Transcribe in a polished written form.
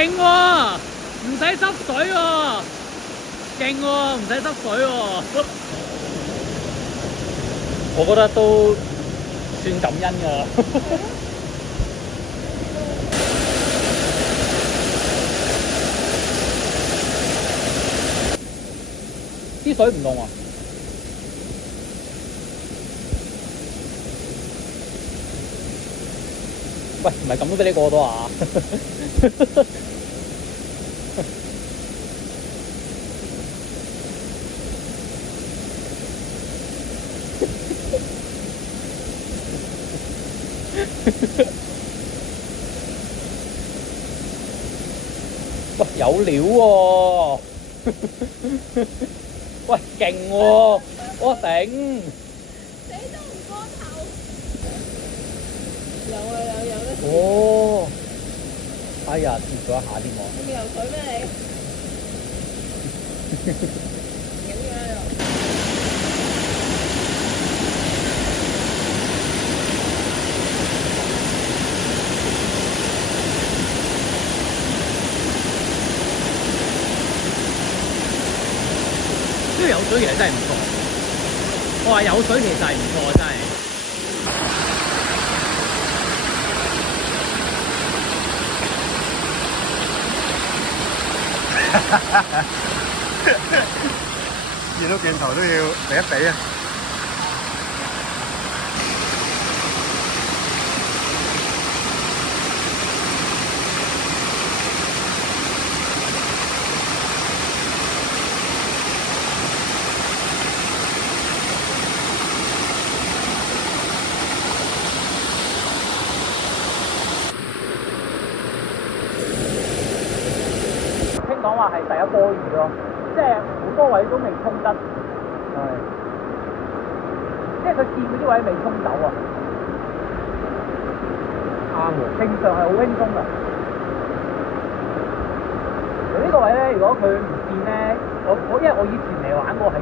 勁喎，唔使濕水喎，勁喎，唔使濕水喎。我覺得都算感恩㗎。啲水唔凍啊！喂，唔係咁都俾你過到啊！喂，有料喎！喂，勁喎！我頂！死都唔過頭。有啊有得。哦！哎呀，跌咗一下添喎！你咪游水咩你？影咗喺度。呢個游水其實真係唔錯。我話有水其實係唔錯，真係。見到鏡頭都要比一比啊！聽講話係第一波雨咯，即係好多位都未沖得，即係佢見嗰啲位未沖走啊。啱喎，正常係好輕鬆㗎。呢個位咧，如果佢唔見咧，因為我以前嚟玩過係。